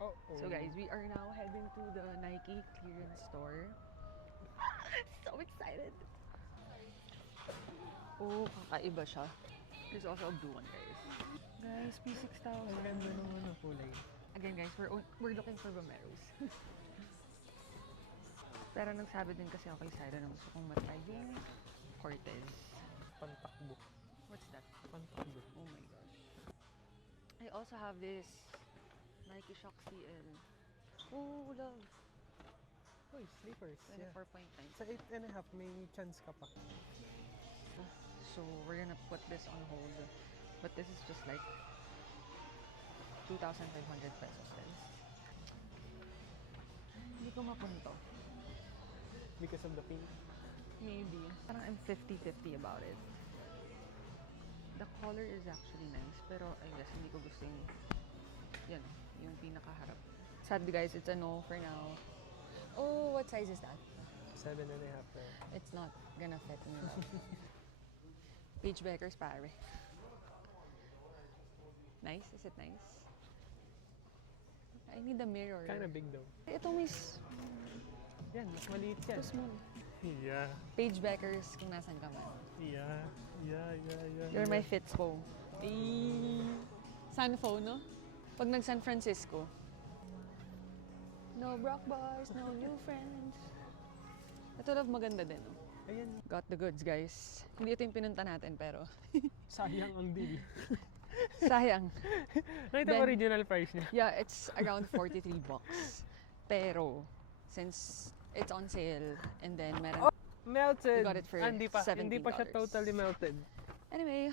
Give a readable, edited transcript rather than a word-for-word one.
Oh, So guys, we are now heading to the Nike clearance store. So excited! Oh, kakaiba siya. There's also a blue one, guys. Guys, P6000. ang ganda ng kulay. Again, guys, we're looking for Vomeros. Pero nagsabi din kasi ako kay Saida na gusto kong matry yung Cortez. Pantakbo. What's that? Pantakbo. Oh my gosh. I also have this Nike Shox CL. Oh, love. Uy, slippers. Yeah. 24.9. Sa 8.5, may chance ka pa. So we're gonna put this on hold. But this is just like 2,500 pesos, guys. Hindi ko mapunto. Because of the pink. Maybe. Parang I'm 50-50 about it. The color is actually nice, pero I guess hindi ko gusto yan, yung pinakaharap. Sad guys, it's a no for now. Oh, what size is that? 7.5. It's not gonna fit me. Page Beckers, pare. Nice? Is it nice? I need a mirror. Kinda big though. Ito may Yan, mas maliit yan. ito small. Yeah. Page Beckers kung nasan ka man. Yeah. You're my Fitspo. Sanfo, no? Pag nag-San Francisco. No Brock bars, no new friends. Ito love maganda din, no? Ayan. Got the goods, guys. Hindi ito yung pinunta natin, pero Sayang ang deal. sayang. Nakita mo original price niya. Yeah, it's around 43 bucks. Pero, since it's on sale, and then meron... Melted! We got it for Hindi pa siya $17. totally melted. Anyway,